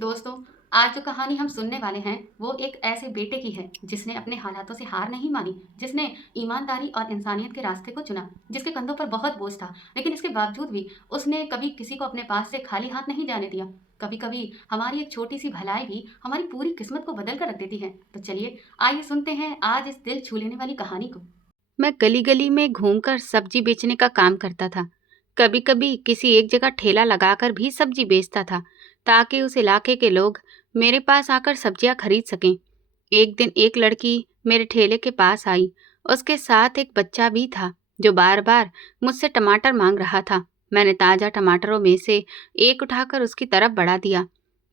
दोस्तों, आज जो कहानी हम सुनने वाले हैं वो एक ऐसे बेटे की है जिसने अपने हालातों से हार नहीं मानी, जिसने ईमानदारी और इंसानियत के रास्ते को चुना, जिसके कंधों पर बहुत बोझ था, लेकिन इसके बावजूद भी उसने कभी किसी को अपने पास से खाली हाथ नहीं जाने दिया। कभी कभी हमारी एक छोटी सी भलाई भी हमारी पूरी किस्मत को बदल कर रख देती है। तो चलिए, आइए सुनते हैं आज इस दिल छू लेने वाली कहानी को। मैं गली गली में घूमकर सब्जी बेचने का काम करता था। कभी कभी किसी एक जगह ठेला लगाकर भी सब्जी बेचता था, ताकि उस इलाके के लोग मेरे पास आकर सब्जियां खरीद सकें। एक दिन एक लड़की मेरे ठेले के पास आई। उसके साथ एक बच्चा भी था, जो बार बार मुझसे टमाटर मांग रहा था। मैंने ताजा टमाटरों में से एक उठाकर उसकी तरफ बढ़ा दिया।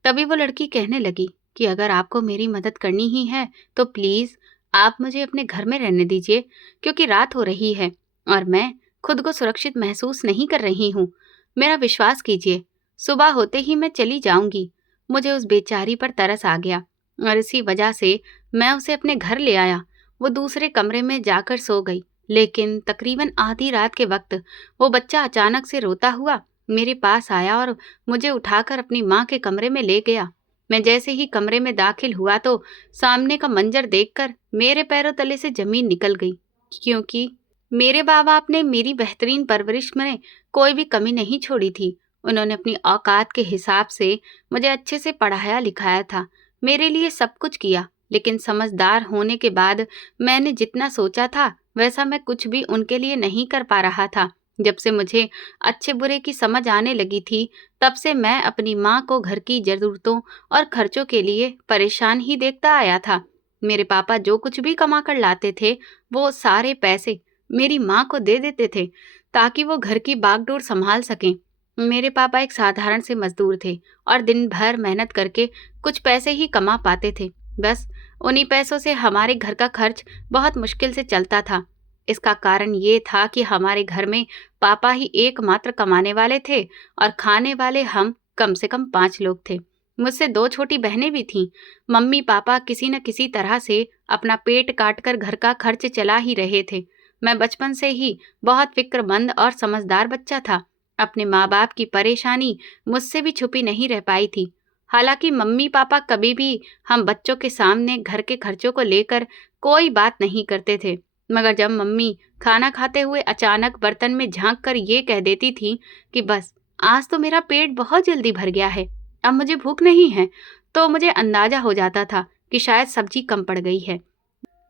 तभी वो लड़की कहने लगी कि अगर आपको मेरी मदद करनी ही है तो प्लीज आप मुझे अपने घर में रहने दीजिए, क्योंकि रात हो रही है और मैं खुद को सुरक्षित महसूस नहीं कर रही हूँ। मेरा विश्वास कीजिए, सुबह होते ही मैं चली जाऊंगी। मुझे उस बेचारी पर तरस आ गया और इसी वजह से मैं उसे अपने घर ले आया। वो दूसरे कमरे में जाकर सो गई, लेकिन तकरीबन आधी रात के वक्त वो बच्चा अचानक से रोता हुआ मेरे पास आया और मुझे उठाकर अपनी माँ के कमरे में ले गया। मैं जैसे ही कमरे में दाखिल हुआ तो सामने का मंजर देखकर मेरे पैरों तले से जमीन निकल गई, क्योंकि मेरे माँ बाप ने मेरी बेहतरीन परवरिश में कोई भी कमी नहीं छोड़ी थी। उन्होंने अपनी औकात के हिसाब से मुझे अच्छे से पढ़ाया लिखाया था, मेरे लिए सब कुछ किया। लेकिन समझदार होने के बाद मैंने जितना सोचा था वैसा मैं कुछ भी उनके लिए नहीं कर पा रहा था। जब से मुझे अच्छे बुरे की समझ आने लगी थी, तब से मैं अपनी माँ को घर की जरूरतों और खर्चों के लिए परेशान ही देखता आया था। मेरे पापा जो कुछ भी कमा कर लाते थे, वो सारे पैसे मेरी माँ को दे देते थे, ताकि वो घर की बागडोर संभाल सकें। मेरे पापा एक साधारण से मजदूर थे और दिन भर मेहनत करके कुछ पैसे ही कमा पाते थे। बस उन्हीं पैसों से हमारे घर का खर्च बहुत मुश्किल से चलता था। इसका कारण ये था कि हमारे घर में पापा ही एकमात्र कमाने वाले थे और खाने वाले हम कम से कम 5 लोग थे। मुझसे 2 छोटी बहनें भी थीं। मम्मी पापा किसी न किसी तरह से अपना पेट काट कर घर का खर्च चला ही रहे थे। मैं बचपन से ही बहुत फिक्रमंद और समझदार बच्चा था। अपने माँ बाप की परेशानी मुझसे भी छुपी नहीं रह पाई थी। हालांकि मम्मी पापा कभी भी हम बच्चों के सामने घर के खर्चों को लेकर कोई बात नहीं करते थे, मगर जब मम्मी खाना खाते हुए अचानक बर्तन में झांक कर ये कह देती थी कि बस आज तो मेरा पेट बहुत जल्दी भर गया है, अब मुझे भूख नहीं है, तो मुझे अंदाजा हो जाता था कि शायद सब्जी कम पड़ गई है।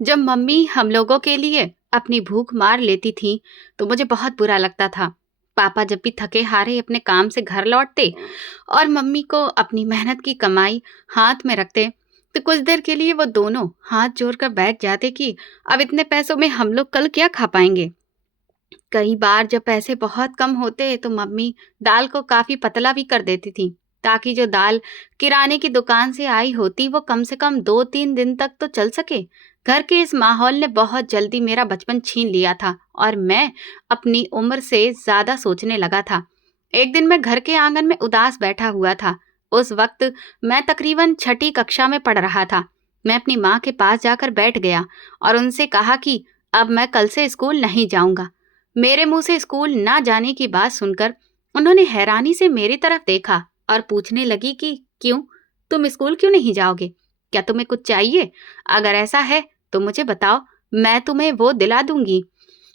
जब मम्मी हम लोगों के लिए अपनी भूख मार लेती थी तो मुझे बहुत बुरा लगता था। पापा जब भी थके हारे अपने काम से घर लौटते और मम्मी को अपनी मेहनत की कमाई हाथ में रखते, तो कुछ देर के लिए वो दोनों हाथ जोड़कर बैठ जाते कि अब इतने पैसों में हम लोग कल क्या खा पाएंगे। कई बार जब पैसे बहुत कम होते तो मम्मी दाल को काफी पतला भी कर देती थी, ताकि जो दाल किराने की दुकान से आई होती वो कम से कम 2-3 दिन तक तो चल सके। घर के इस माहौल ने बहुत जल्दी मेरा बचपन छीन लिया था और मैं अपनी उम्र से ज्यादा सोचने लगा था। एक दिन मैं घर के आंगन में उदास बैठा हुआ था। उस वक्त मैं तकरीबन छठी कक्षा में पढ़ रहा था। मैं अपनी माँ के पास जाकर बैठ गया और उनसे कहा कि अब मैं कल से स्कूल नहीं जाऊंगा। मेरे मुंह से स्कूल ना जाने की बात सुनकर उन्होंने हैरानी से मेरी तरफ देखा और पूछने लगी कि क्यों, तुम स्कूल क्यों नहीं जाओगे? क्या तुम्हें कुछ चाहिए? अगर ऐसा है तो मुझे बताओ, मैं तुम्हें वो दिला दूंगी।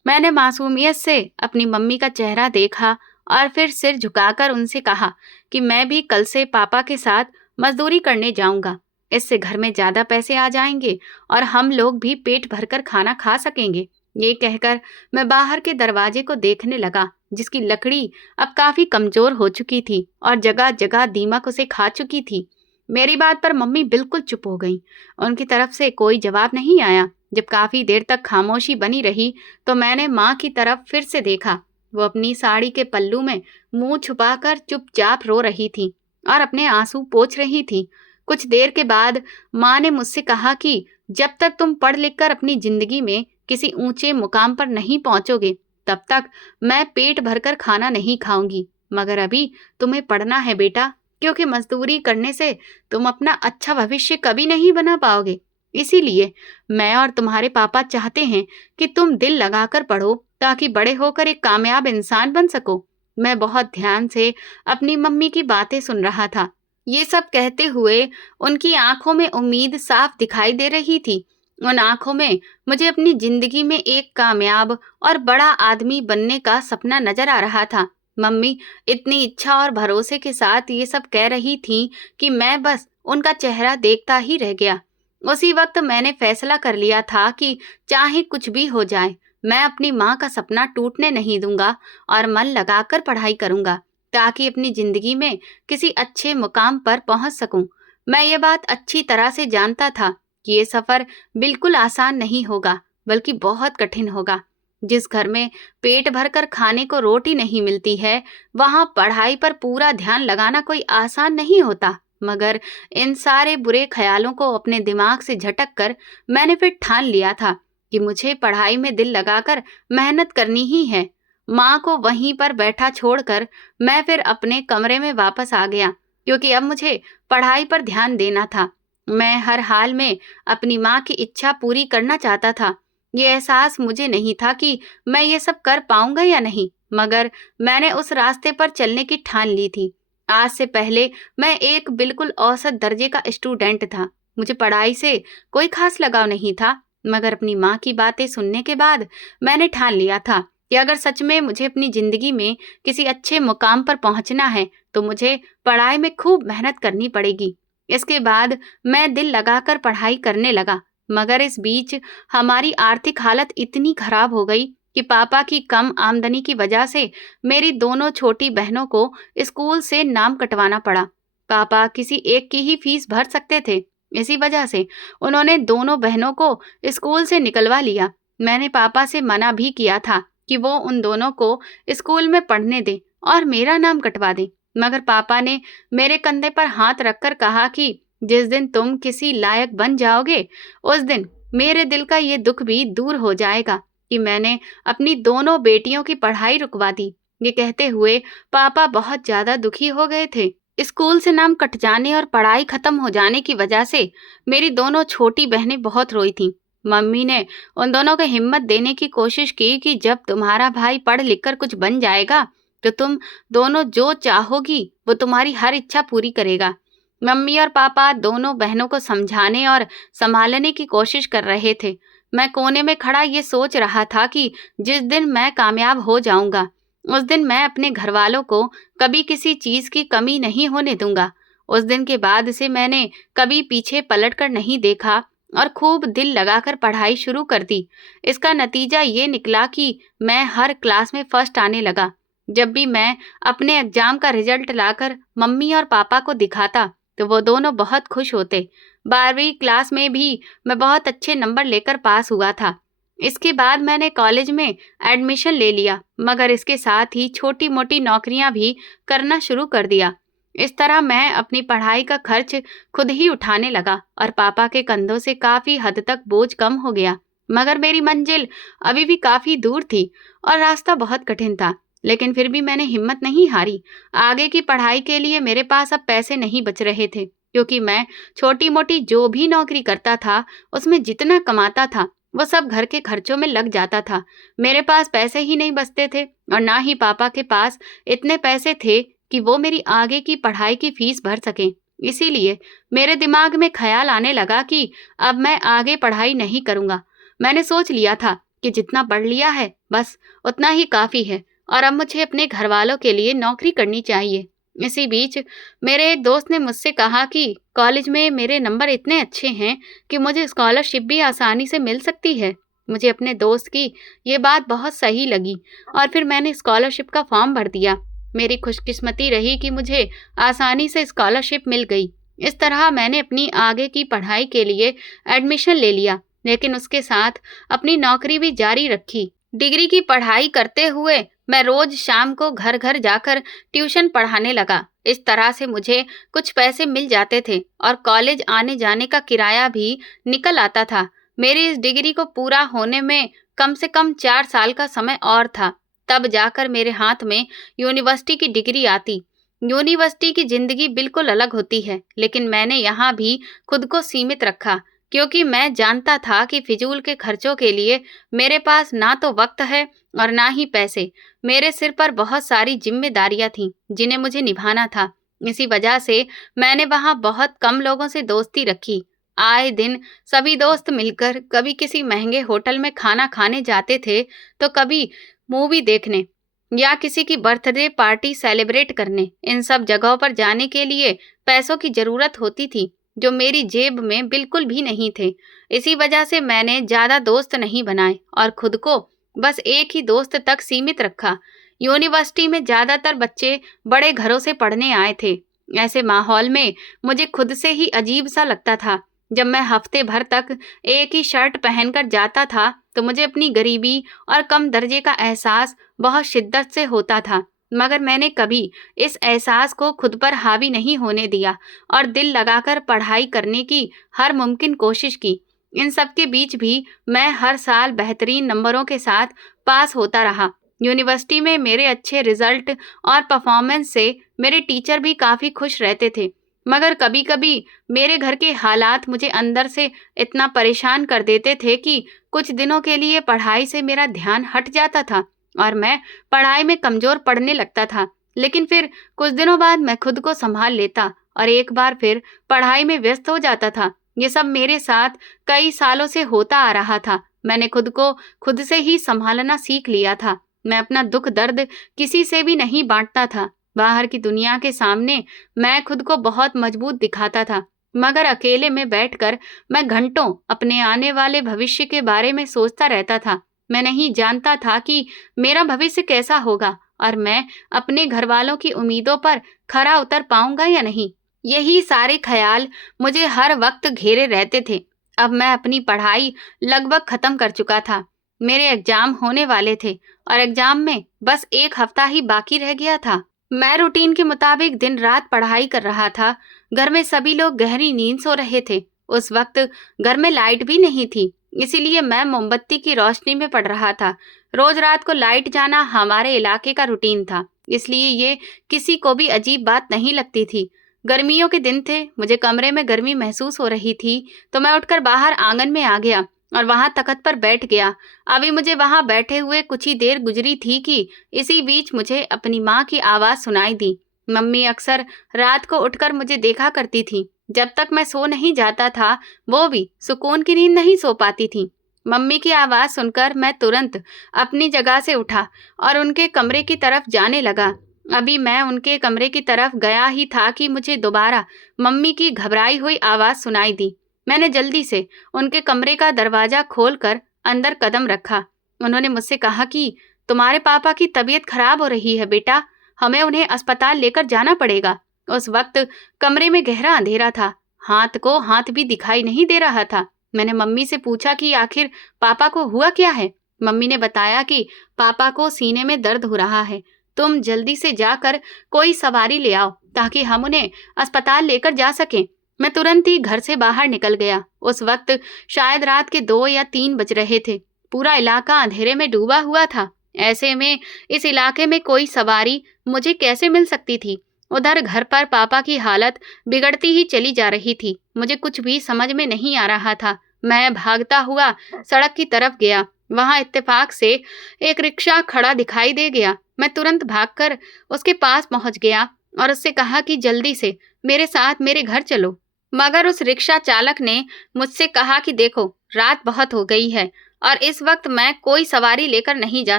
मैंने मासूमियत से अपनी मम्मी का चेहरा देखा और फिर सिर झुकाकर उनसे कहा कि मैं भी कल से पापा के साथ मजदूरी करने जाऊंगा। इससे घर में ज्यादा पैसे आ जाएंगे और हम लोग भी पेट भरकर खाना खा सकेंगे। ये कहकर मैं बाहर के दरवाजे को देखने लगा, जिसकी लकड़ी अब काफी कमजोर हो चुकी थी और जगह जगह दीमक उसे खा चुकी थी। मेरी बात पर मम्मी बिल्कुल चुप हो गई। उनकी तरफ से कोई जवाब नहीं आया। जब काफी देर तक खामोशी बनी रही तो मैंने माँ की तरफ फिर से देखा। वो अपनी साड़ी के पल्लू में मुंह छुपाकर चुपचाप रो रही थी और अपने आंसू पोंछ रही थी। कुछ देर के बाद माँ ने मुझसे कहा कि जब तक तुम पढ़ लिख कर अपनी जिंदगी में किसी ऊंचे मुकाम पर नहीं पहुंचोगे, तब तक मैं पेट भरकर खाना नहीं खाऊंगी। मगर अभी तुम्हें पढ़ना है बेटा, क्योंकि मजदूरी करने से तुम अपना अच्छा भविष्य कभी नहीं बना पाओगे। इसीलिए मैं और तुम्हारे पापा चाहते हैं कि तुम दिल लगाकर पढ़ो, ताकि बड़े होकर एक कामयाब इंसान बन सको। मैं बहुत ध्यान से अपनी मम्मी की बातें सुन रहा था। ये सब कहते हुए उनकी आंखों में उम्मीद साफ दिखाई दे रही थी। उन आंखों में मुझे अपनी जिंदगी में एक कामयाब और बड़ा आदमी बनने का सपना नजर आ रहा था। मम्मी इतनी इच्छा और भरोसे के साथ ये सब कह रही थी कि मैं बस उनका चेहरा देखता ही रह गया। उसी वक्त मैंने फैसला कर लिया था कि चाहे कुछ भी हो जाए, मैं अपनी माँ का सपना टूटने नहीं दूंगा और मन लगाकर पढ़ाई करूंगा, ताकि अपनी जिंदगी में किसी अच्छे मुकाम पर पहुंच सकूं। मैं ये बात अच्छी तरह से जानता था कि ये सफर बिल्कुल आसान नहीं होगा, बल्कि बहुत कठिन होगा। जिस घर में पेट भरकर खाने को रोटी नहीं मिलती है, वहां पढ़ाई पर पूरा ध्यान लगाना कोई आसान नहीं होता। मगर इन सारे बुरे ख्यालों को अपने दिमाग से झटक कर मैंने फिर ठान लिया था कि मुझे पढ़ाई में दिल लगाकर मेहनत करनी ही है। माँ को वहीं पर बैठा छोड़कर मैं फिर अपने कमरे में वापस आ गया, क्योंकि अब मुझे पढ़ाई पर ध्यान देना था। मैं हर हाल में अपनी माँ की इच्छा पूरी करना चाहता था। ये एहसास मुझे नहीं था कि मैं ये सब कर पाऊंगा या नहीं, मगर मैंने उस रास्ते पर चलने की ठान ली थी। आज से पहले मैं एक बिल्कुल औसत दर्जे का स्टूडेंट था। मुझे पढ़ाई से कोई खास लगाव नहीं था, मगर अपनी माँ की बातें सुनने के बाद मैंने ठान लिया था कि अगर सच में मुझे अपनी जिंदगी में किसी अच्छे मुकाम पर पहुंचना है, तो मुझे पढ़ाई में खूब मेहनत करनी पड़ेगी। इसके बाद मैं दिल लगाकर पढ़ाई करने लगा, मगर इस बीच हमारी आर्थिक हालत इतनी खराब हो गई कि पापा की कम आमदनी की वजह से मेरी दोनों छोटी बहनों को स्कूल से नाम कटवाना पड़ा। पापा किसी एक की ही फीस भर सकते थे। इसी वजह से उन्होंने दोनों बहनों को स्कूल से निकलवा लिया। मैंने पापा से मना भी किया था कि वो उन दोनों को स्कूल में पढ़ने दें और मेरा नाम कटवा दें, मगर पापा ने मेरे कंधे पर हाथ रखकर कहा कि जिस दिन तुम किसी लायक बन जाओगे, उस दिन मेरे दिल का ये दुख भी दूर हो जाएगा कि मैंने अपनी दोनों बेटियों की पढ़ाई रुकवा दी। ये कहते हुए पापा बहुत ज्यादा दुखी हो गए थे। स्कूल से नाम कट जाने और पढ़ाई खत्म हो जाने की वजह से मेरी दोनों छोटी बहनें बहुत रोई थीं। मम्मी ने उन दोनों को हिम्मत देने की कोशिश की कि जब तुम्हारा भाई पढ़ लिख कर कुछ बन जाएगा, तो तुम दोनों जो चाहोगी वो तुम्हारी हर इच्छा पूरी करेगा। मम्मी और पापा दोनों बहनों को समझाने और संभालने की कोशिश कर रहे थे। मैं कोने में खड़ा ये सोच रहा था कि जिस दिन मैं कामयाब हो जाऊंगा, उस दिन मैं अपने घर वालों को कभी किसी चीज की कमी नहीं होने दूंगा। उस दिन के बाद से मैंने कभी पीछे पलट कर नहीं देखा और खूब दिल लगाकर पढ़ाई शुरू कर दी। इसका नतीजा ये निकला कि मैं हर क्लास में फर्स्ट आने लगा। जब भी मैं अपने एग्जाम का रिजल्ट लाकर मम्मी और पापा को दिखाता, तो वो दोनों बहुत खुश होते। 12वीं क्लास में भी मैं बहुत अच्छे नंबर लेकर पास हुआ था। इसके बाद मैंने कॉलेज में एडमिशन ले लिया, मगर इसके साथ ही छोटी मोटी नौकरियां भी करना शुरू कर दिया। इस तरह मैं अपनी पढ़ाई का खर्च खुद ही उठाने लगा और पापा के कंधों से काफी हद तक बोझ कम हो गया। मगर मेरी मंजिल अभी भी काफी दूर थी और रास्ता बहुत कठिन था, लेकिन फिर भी मैंने हिम्मत नहीं हारी। आगे की पढ़ाई के लिए मेरे पास अब पैसे नहीं बच रहे थे, क्योंकि मैं छोटी मोटी जो भी नौकरी करता था, उसमें जितना कमाता था वो सब घर के खर्चों में लग जाता था। मेरे पास पैसे ही नहीं बचते थे और ना ही पापा के पास इतने पैसे थे कि वो मेरी आगे की पढ़ाई की फीस भर सकें। इसीलिए मेरे दिमाग में ख्याल आने लगा कि अब मैं आगे पढ़ाई नहीं करूंगा। मैंने सोच लिया था कि जितना पढ़ लिया है बस उतना ही काफी है और अब मुझे अपने घर वालों के लिए नौकरी करनी चाहिए। इसी बीच मेरे एक दोस्त ने मुझसे कहा कि कॉलेज में मेरे नंबर इतने अच्छे हैं कि मुझे स्कॉलरशिप भी आसानी से मिल सकती है। मुझे अपने दोस्त की ये बात बहुत सही लगी और फिर मैंने स्कॉलरशिप का फॉर्म भर दिया। मेरी खुशकिस्मती रही कि मुझे आसानी से स्कॉलरशिप मिल गई। इस तरह मैंने अपनी आगे की पढ़ाई के लिए एडमिशन ले लिया, लेकिन उसके साथ अपनी नौकरी भी जारी रखी। डिग्री की पढ़ाई करते हुए मैं रोज शाम को घर घर जाकर ट्यूशन पढ़ाने लगा। इस तरह से मुझे कुछ पैसे मिल जाते थे और कॉलेज आने जाने का किराया भी निकल आता था। मेरी इस डिग्री को पूरा होने में कम से कम 4 साल का समय और था। तब जाकर मेरे हाथ में यूनिवर्सिटी की डिग्री आती। यूनिवर्सिटी की जिंदगी बिल्कुल अलग होती है, लेकिन मैंने यहाँ भी खुद को सीमित रखा, क्योंकि मैं जानता था कि फिजूल के खर्चों के लिए मेरे पास ना तो वक्त है और ना ही पैसे। मेरे सिर पर बहुत सारी जिम्मेदारियां थीं जिन्हें मुझे निभाना था। इसी वजह से मैंने वहाँ बहुत कम लोगों से दोस्ती रखी। आए दिन सभी दोस्त मिलकर कभी किसी महंगे होटल में खाना खाने जाते थे, तो कभी मूवी देखने या किसी की बर्थडे पार्टी सेलिब्रेट करने। इन सब जगहों पर जाने के लिए पैसों की जरूरत होती थी, जो मेरी जेब में बिल्कुल भी नहीं थे। इसी वजह से मैंने ज्यादा दोस्त नहीं बनाए और खुद को बस एक ही दोस्त तक सीमित रखा। यूनिवर्सिटी में ज्यादातर बच्चे बड़े घरों से पढ़ने आए थे। ऐसे माहौल में मुझे खुद से ही अजीब सा लगता था। जब मैं हफ्ते भर तक एक ही शर्ट पहनकर जाता था, तो मुझे अपनी गरीबी और कम दर्जे का एहसास बहुत शिद्दत से होता था। मगर मैंने कभी इस एहसास को खुद पर हावी नहीं होने दिया और दिल लगाकर पढ़ाई करने की हर मुमकिन कोशिश की। इन सब के बीच भी मैं हर साल बेहतरीन नंबरों के साथ पास होता रहा। यूनिवर्सिटी में मेरे अच्छे रिजल्ट और परफॉर्मेंस से मेरे टीचर भी काफ़ी खुश रहते थे। मगर कभी-कभी मेरे घर के हालात मुझे अंदर से इतना परेशान कर देते थे कि कुछ दिनों के लिए पढ़ाई से मेरा ध्यान हट जाता था और मैं पढ़ाई में कमज़ोर पड़ने लगता था। लेकिन फिर कुछ दिनों बाद मैं खुद को संभाल लेता और एक बार फिर पढ़ाई में व्यस्त हो जाता था। ये सब मेरे साथ कई सालों से होता आ रहा था। मैंने खुद को खुद से ही संभालना सीख लिया था। मैं अपना दुख दर्द किसी से भी नहीं बांटता था। बाहर की दुनिया के सामने मैं खुद को बहुत मजबूत दिखाता था, मगर अकेले में बैठकर मैं घंटों अपने आने वाले भविष्य के बारे में सोचता रहता था। मैं नहीं जानता था कि मेरा भविष्य कैसा होगा और मैं अपने घर वालों की उम्मीदों पर खरा उतर पाऊंगा या नहीं। यही सारे ख्याल मुझे हर वक्त घेरे रहते थे। अब मैं अपनी पढ़ाई लगभग खत्म कर चुका था। मेरे एग्जाम होने वाले थे और एग्जाम में बस एक हफ्ता ही बाकी रह गया था। मैं रूटीन के मुताबिक दिन रात पढ़ाई कर रहा था। घर में सभी लोग गहरी नींद सो रहे थे। उस वक्त घर में लाइट भी नहीं थी, इसीलिए मैं मोमबत्ती की रोशनी में पढ़ रहा था। रोज रात को लाइट जाना हमारे इलाके का रूटीन था, इसलिए ये किसी को भी अजीब बात नहीं लगती थी। गर्मियों के दिन थे, मुझे कमरे में गर्मी महसूस हो रही थी, तो मैं उठकर बाहर आंगन में आ गया और वहां तख्त पर बैठ गया। अभी मुझे वहां बैठे हुए कुछ ही देर गुजरी थी कि इसी बीच मुझे अपनी माँ की आवाज सुनाई दी। मम्मी अक्सर रात को उठकर मुझे देखा करती थी। जब तक मैं सो नहीं जाता था, वो भी सुकून की नींद नहीं सो पाती थी। मम्मी की आवाज सुनकर मैं तुरंत अपनी जगह से उठा और उनके कमरे की तरफ जाने लगा। अभी मैं उनके कमरे की तरफ गया ही था कि मुझे दोबारा मम्मी की घबराई हुई आवाज सुनाई दी। मैंने जल्दी से उनके कमरे का दरवाजा खोलकर अंदर कदम रखा। उन्होंने मुझसे कहा कि तुम्हारे पापा की तबीयत खराब हो रही है बेटा, हमें उन्हें अस्पताल लेकर जाना पड़ेगा। उस वक्त कमरे में गहरा अंधेरा था, हाथ को हाथ भी दिखाई नहीं दे रहा था। मैंने मम्मी से पूछा कि आखिर पापा को हुआ क्या है। मम्मी ने बताया कि पापा को सीने में दर्द हो रहा है, तुम जल्दी से जाकर कोई सवारी ले आओ ताकि हम उन्हें अस्पताल लेकर जा सकें। मैं तुरंत ही घर से बाहर निकल गया। उस वक्त शायद रात के 2 या 3 बज रहे थे। पूरा इलाका अंधेरे में डूबा हुआ था। ऐसे में इस इलाके में कोई सवारी मुझे कैसे मिल सकती थी। उधर घर पर पापा की हालत बिगड़ती ही चली जा रही थी। मुझे कुछ भी समझ में नहीं आ रहा था। मैं भागता हुआ सड़क की तरफ गया। वहां इत्तेफाक से एक रिक्शा खड़ा दिखाई दे गया। मैं तुरंत भागकर उसके पास पहुंच गया और उससे कहा कि जल्दी से मेरे साथ मेरे घर चलो। मगर उस रिक्शा चालक ने मुझसे कहा कि देखो, रात बहुत हो गई है और इस वक्त मैं कोई सवारी लेकर नहीं जा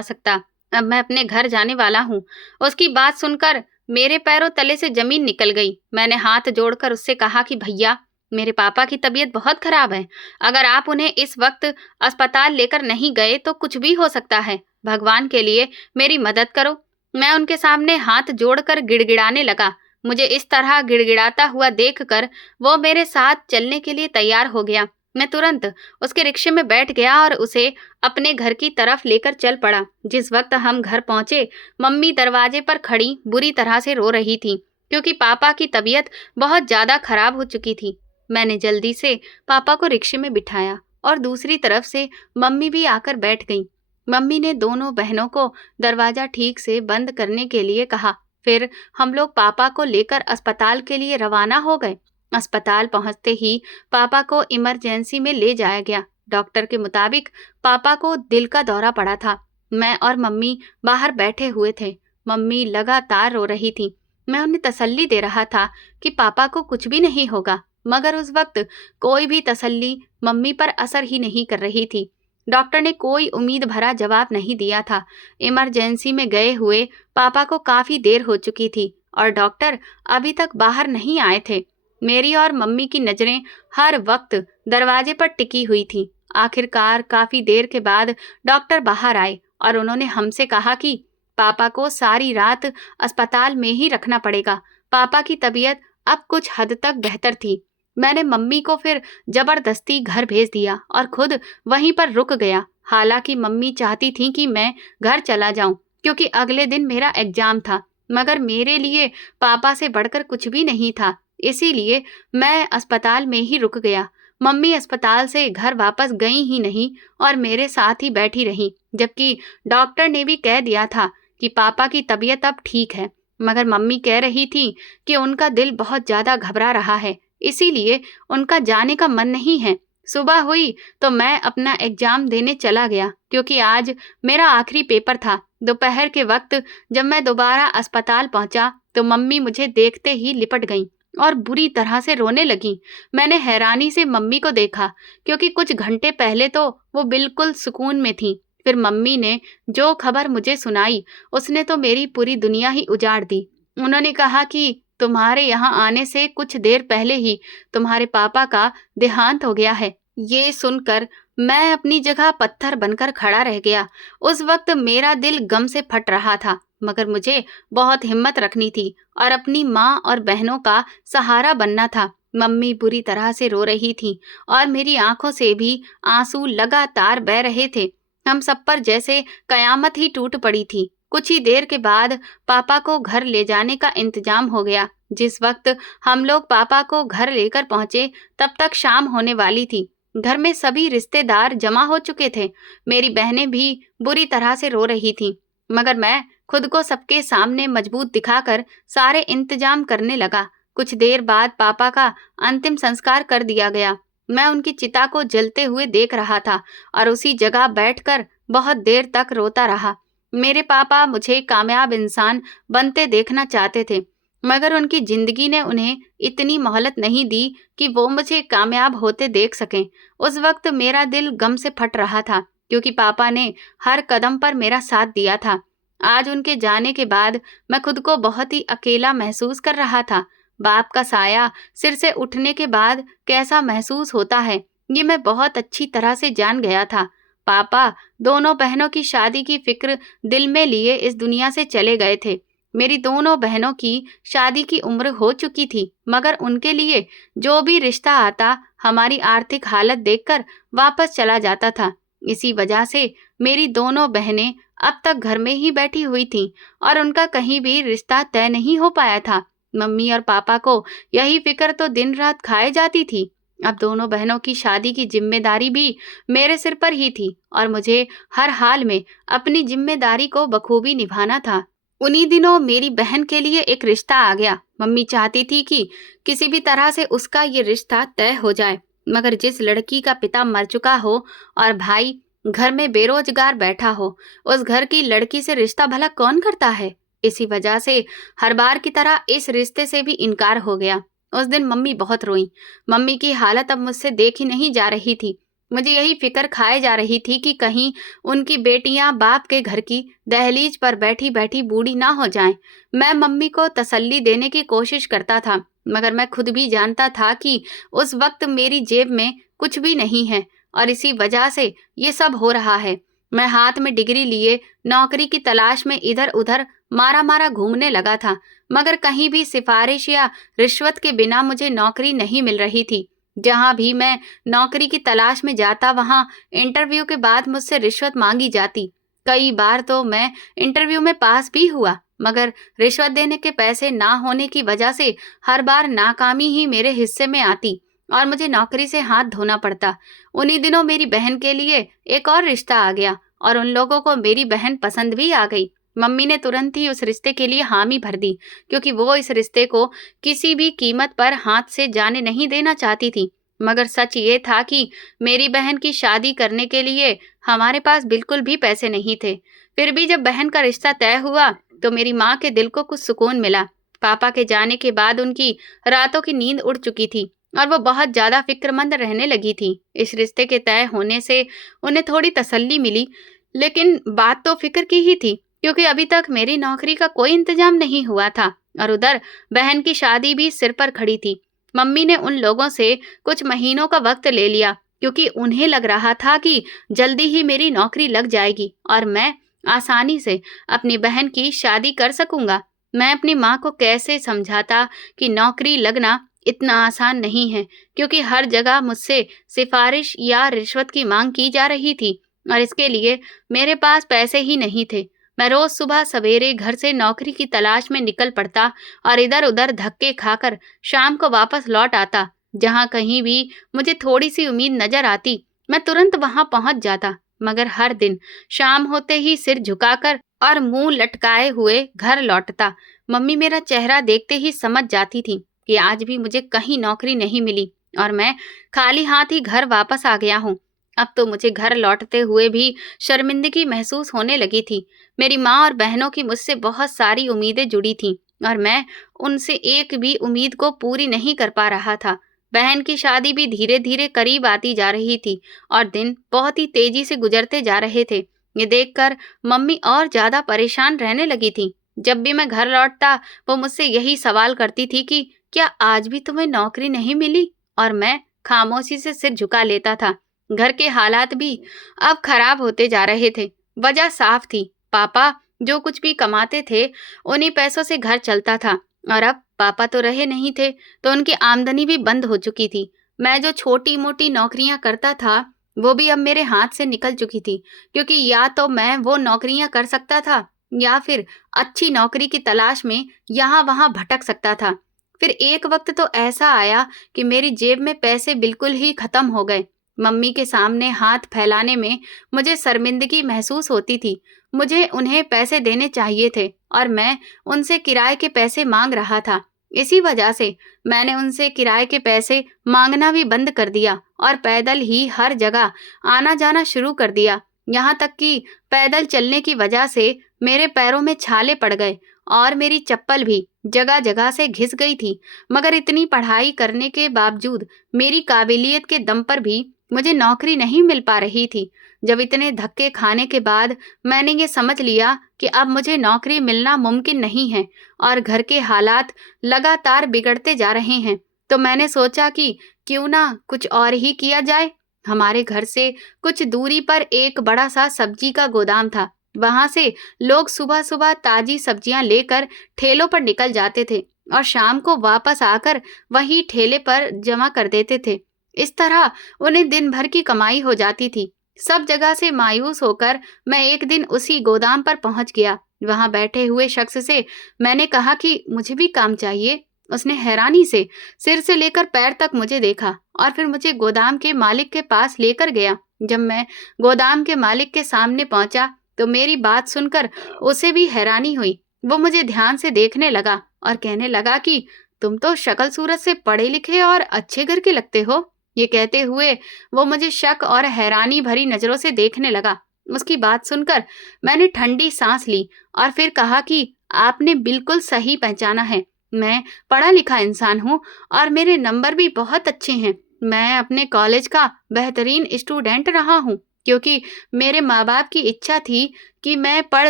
सकता। अब मैं अपने घर जाने वाला हूँ। उसकी बात सुनकर मेरे पैरों तले से जमीन निकल गई। मैंने हाथ जोड़कर उससे कहा कि भैया, मेरे पापा की तबीयत बहुत खराब है। अगर आप उन्हें इस वक्त अस्पताल लेकर नहीं गए तो कुछ भी हो सकता है। भगवान के लिए मेरी मदद करो। मैं उनके सामने हाथ जोड़कर गिड़गिड़ाने लगा। मुझे इस तरह गिड़गिड़ाता हुआ देखकर वो मेरे साथ चलने के लिए तैयार हो गया। मैं तुरंत उसके रिक्शे में बैठ गया और उसे अपने घर की तरफ लेकर चल पड़ा। जिस वक्त हम घर पहुंचे, मम्मी दरवाजे पर खड़ी बुरी तरह से रो रही थी, क्योंकि पापा की तबीयत बहुत ज्यादा खराब हो चुकी थी। मैंने जल्दी से पापा को रिक्शे में बिठाया और दूसरी तरफ से मम्मी भी आकर बैठ गई। मम्मी ने दोनों बहनों को दरवाजा ठीक से बंद करने के लिए कहा। फिर हम लोग पापा को लेकर अस्पताल के लिए रवाना हो गए। अस्पताल पहुंचते ही पापा को इमरजेंसी में ले जाया गया। डॉक्टर के मुताबिक पापा को दिल का दौरा पड़ा था। मैं और मम्मी बाहर बैठे हुए थे। मम्मी लगातार रो रही थी। मैं उन्हें तसल्ली दे रहा था कि पापा को कुछ भी नहीं होगा, मगर उस वक्त कोई भी तसल्ली मम्मी पर असर ही नहीं कर रही थी। डॉक्टर ने कोई उम्मीद भरा जवाब नहीं दिया था। इमरजेंसी में गए हुए पापा को काफी देर हो चुकी थी और डॉक्टर अभी तक बाहर नहीं आए थे। मेरी और मम्मी की नजरें हर वक्त दरवाजे पर टिकी हुई थी। आखिरकार काफी देर के बाद डॉक्टर बाहर आए और उन्होंने हमसे कहा कि पापा को सारी रात अस्पताल में ही रखना पड़ेगा। पापा की तबीयत अब कुछ हद तक बेहतर थी। मैंने मम्मी को फिर जबरदस्ती घर भेज दिया और खुद वहीं पर रुक गया। हालांकि मम्मी चाहती थी कि मैं घर चला जाऊं क्योंकि अगले दिन मेरा एग्जाम था, मगर मेरे लिए पापा से बढ़कर कुछ भी नहीं था। इसीलिए मैं अस्पताल में ही रुक गया। मम्मी अस्पताल से घर वापस गई ही नहीं और मेरे साथ ही बैठी रही, जबकि डॉक्टर ने भी कह दिया था कि पापा की तबीयत अब ठीक है। मगर मम्मी कह रही थी कि उनका दिल बहुत ज्यादा घबरा रहा है, इसीलिए उनका जाने का मन नहीं है। सुबह हुई तो मैं अपना एग्जाम देने चला गया क्योंकि आज मेरा आखिरी पेपर था। दोपहर के वक्त जब मैं दोबारा अस्पताल पहुंचा तो मम्मी मुझे देखते ही लिपट गईं और बुरी तरह से रोने लगीं। मैंने हैरानी से मम्मी को देखा क्योंकि कुछ घंटे पहले तो वो बिल्कुल सुकून में थी। फिर मम्मी ने जो खबर मुझे सुनाई उसने तो मेरी पूरी दुनिया ही उजाड़ दी। उन्होंने कहा कि तुम्हारे यहाँ आने से कुछ देर पहले ही तुम्हारे पापा का देहांत हो गया है। ये सुनकर मैं अपनी जगह पत्थर बनकर खड़ा रह गया। उस वक्त मेरा दिल गम से फट रहा था, मगर मुझे बहुत हिम्मत रखनी थी और अपनी माँ और बहनों का सहारा बनना था। मम्मी बुरी तरह से रो रही थी और मेरी आंखों से भी आंसू लगातार बह रहे थे। हम सब पर जैसे कयामत ही टूट पड़ी थी। कुछ ही देर के बाद पापा को घर ले जाने का इंतजाम हो गया। जिस वक्त हम लोग पापा को घर लेकर पहुंचे तब तक शाम होने वाली थी। घर में सभी रिश्तेदार जमा हो चुके थे। मेरी बहनें भी बुरी तरह से रो रही थीं, मगर मैं खुद को सबके सामने मजबूत दिखाकर सारे इंतजाम करने लगा। कुछ देर बाद पापा का अंतिम संस्कार कर दिया गया। मैं उनकी चिता को जलते हुए देख रहा था और उसी जगह बैठकर बहुत देर तक रोता रहा। मेरे पापा मुझे कामयाब इंसान बनते देखना चाहते थे, मगर उनकी जिंदगी ने उन्हें इतनी मोहलत नहीं दी कि वो मुझे कामयाब होते देख सकें। उस वक्त मेरा दिल गम से फट रहा था क्योंकि पापा ने हर कदम पर मेरा साथ दिया था। आज उनके जाने के बाद मैं खुद को बहुत ही अकेला महसूस कर रहा था। बाप का साया सिर से उठने के बाद कैसा महसूस होता है, ये मैं बहुत अच्छी तरह से जान गया था। पापा दोनों बहनों की शादी की फिक्र दिल में लिए इस दुनिया से चले गए थे। मेरी दोनों बहनों की शादी की उम्र हो चुकी थी, मगर उनके लिए जो भी रिश्ता आता हमारी आर्थिक हालत देखकर वापस चला जाता था। इसी वजह से मेरी दोनों बहनें अब तक घर में ही बैठी हुई थीं और उनका कहीं भी रिश्ता तय नहीं हो पाया था। मम्मी और पापा को यही फिक्र तो दिन रात खाए जाती थी। अब दोनों बहनों की शादी की जिम्मेदारी भी मेरे सिर पर ही थी और मुझे हर हाल में अपनी जिम्मेदारी को बखूबी निभाना था। उन्हीं दिनों मेरी बहन के लिए एक रिश्ता आ गया। मम्मी चाहती थी कि किसी भी तरह से उसका ये रिश्ता तय हो जाए, मगर जिस लड़की का पिता मर चुका हो और भाई घर में बेरोजगार बैठा हो, उस घर की लड़की से रिश्ता भला कौन करता है। इसी वजह से हर बार की तरह इस रिश्ते से भी इनकार हो गया। उस दिन मम्मी बहुत रोई। मम्मी की हालत अब मुझसे देखी नहीं जा रही थी। मुझे यही फिक्र खाए जा रही थी कि कहीं उनकी बेटियां बाप के घर की दहलीज पर बैठी बैठी बूढ़ी ना हो जाएं। मैं मम्मी को तसल्ली देने की कोशिश करता था, मगर मैं खुद भी जानता था कि उस वक्त मेरी जेब में कुछ भी नहीं है और इसी वजह से ये सब हो रहा है। मैं हाथ में डिग्री लिए नौकरी की तलाश में इधर उधर मारा मारा घूमने लगा था, मगर कहीं भी सिफारिश या रिश्वत के बिना मुझे नौकरी नहीं मिल रही थी। जहां भी मैं नौकरी की तलाश में जाता वहां इंटरव्यू के बाद मुझसे रिश्वत मांगी जाती। कई बार तो मैं इंटरव्यू में पास भी हुआ, मगर रिश्वत देने के पैसे ना होने की वजह से हर बार नाकामी ही मेरे हिस्से में आती और मुझे नौकरी से हाथ धोना पड़ता। उन्हीं दिनों मेरी बहन के लिए एक और रिश्ता आ गया और उन लोगों को मेरी बहन पसंद भी आ गई। मम्मी ने तुरंत ही उस रिश्ते के लिए हामी भर दी क्योंकि वो इस रिश्ते को किसी भी कीमत पर हाथ से जाने नहीं देना चाहती थी। मगर सच ये था कि मेरी बहन की शादी करने के लिए हमारे पास बिल्कुल भी पैसे नहीं थे। फिर भी जब बहन का रिश्ता तय हुआ तो मेरी माँ के दिल को कुछ सुकून मिला। पापा के जाने के बाद उनकी रातों की नींद उड़ चुकी थी और वो बहुत ज्यादा फिक्रमंद रहने लगी थी। इस रिश्ते के तय होने से उन्हें थोड़ी तसल्ली मिली, लेकिन बात तो फिक्र की ही थी, क्योंकि अभी तक मेरी नौकरी का कोई इंतजाम नहीं हुआ था और उधर बहन की शादी भी सिर पर खड़ी थी। मम्मी ने उन लोगों से कुछ महीनों का वक्त ले लिया, क्योंकि उन्हें लग रहा था कि जल्दी ही मेरी नौकरी लग जाएगी और मैं आसानी से अपनी बहन की शादी कर सकूंगा। मैं अपनी माँ को कैसे समझाता कि नौकरी लगना इतना आसान नहीं है, क्योंकि हर जगह मुझसे सिफारिश या रिश्वत की मांग की जा रही थी और इसके लिए मेरे पास पैसे ही नहीं थे। मैं रोज सुबह सवेरे घर से नौकरी की तलाश में निकल पड़ता और इधर उधर धक्के खाकर शाम को वापस लौट आता। जहाँ कहीं भी मुझे थोड़ी सी उम्मीद नजर आती, मैं तुरंत वहां पहुंच जाता, मगर हर दिन शाम होते ही सिर झुकाकर और मुंह लटकाए हुए घर लौटता। मम्मी मेरा चेहरा देखते ही समझ जाती थी कि आज भी मुझे कहीं नौकरी नहीं मिली और मैं खाली हाथ ही घर वापस आ गया हूँ। अब तो मुझे घर लौटते हुए भी शर्मिंदगी महसूस होने लगी थी। मेरी माँ और बहनों की मुझसे बहुत सारी उम्मीदें जुड़ी थीं और मैं उनसे एक भी उम्मीद को पूरी नहीं कर पा रहा था। बहन की शादी भी धीरे धीरे करीब आती जा रही थी और दिन बहुत ही तेजी से गुजरते जा रहे थे। ये देखकर मम्मी और ज्यादा परेशान रहने लगी थी। जब भी मैं घर लौटता, वो मुझसे यही सवाल करती थी कि क्या आज भी तुम्हें नौकरी नहीं मिली, और मैं खामोशी से सिर झुका लेता था। घर के हालात भी अब खराब होते जा रहे थे। वजह साफ थी, पापा जो कुछ भी कमाते थे उन्हीं पैसों से घर चलता था और अब पापा तो रहे नहीं थे, तो उनकी आमदनी भी बंद हो चुकी थी। मैं जो छोटी मोटी नौकरियां करता था वो भी अब मेरे हाथ से निकल चुकी थी, क्योंकि या तो मैं वो नौकरियां कर सकता था या फिर अच्छी नौकरी की तलाश में यहाँ वहाँ भटक सकता था। फिर एक वक्त तो ऐसा आया कि मेरी जेब में पैसे बिल्कुल ही खत्म हो गए। मम्मी के सामने हाथ फैलाने में मुझे शर्मिंदगी महसूस होती थी। मुझे उन्हें पैसे देने चाहिए थे और मैं उनसे किराए के पैसे मांग रहा था। इसी वजह से मैंने उनसे किराए के पैसे मांगना भी बंद कर दिया और पैदल ही हर जगह आना जाना शुरू कर दिया। यहाँ तक कि पैदल चलने की वजह से मेरे पैरों में छाले पड़ गए और मेरी चप्पल भी जगह जगह से घिस गई थी। मगर इतनी पढ़ाई करने के बावजूद मेरी काबिलियत के दम पर भी मुझे नौकरी नहीं मिल पा रही थी। जब इतने धक्के खाने के बाद मैंने ये समझ लिया कि अब मुझे नौकरी मिलना मुमकिन नहीं है और घर के हालात लगातार बिगड़ते जा रहे हैं, तो मैंने सोचा कि क्यों ना कुछ और ही किया जाए। हमारे घर से कुछ दूरी पर एक बड़ा सा सब्जी का गोदाम था। वहां से लोग सुबह सुबह ताजी सब्जियां लेकर ठेलों पर निकल जाते थे और शाम को वापस आकर वही ठेले पर जमा कर देते थे। इस तरह उन्हें दिन भर की कमाई हो जाती थी। सब जगह से मायूस होकर मैं एक दिन उसी गोदाम पर पहुंच गया। वहां बैठे हुए शख्स से मैंने कहा कि मुझे भी काम चाहिए। उसने हैरानी से सिर से लेकर पैर तक मुझे देखा और फिर मुझे गोदाम के मालिक के पास लेकर गया। जब मैं गोदाम के मालिक के सामने पहुंचा तो मेरी बात सुनकर उसे भी हैरानी हुई। वो मुझे ध्यान से देखने लगा और कहने लगा कि तुम तो शक्ल सूरत से पढ़े लिखे और अच्छे घर के लगते हो। ये कहते हुए वो मुझे शक और हैरानी भरी नजरों से देखने लगा। उसकी बात सुनकर मैंने ठंडी सांस ली और फिर कहा कि आपने बिल्कुल सही पहचाना है। मैं पढ़ा लिखा इंसान हूँ और मेरे नंबर भी बहुत अच्छे हैं। मैं अपने कॉलेज का बेहतरीन स्टूडेंट रहा हूँ, क्योंकि मेरे माँ बाप की इच्छा थी कि मैं पढ़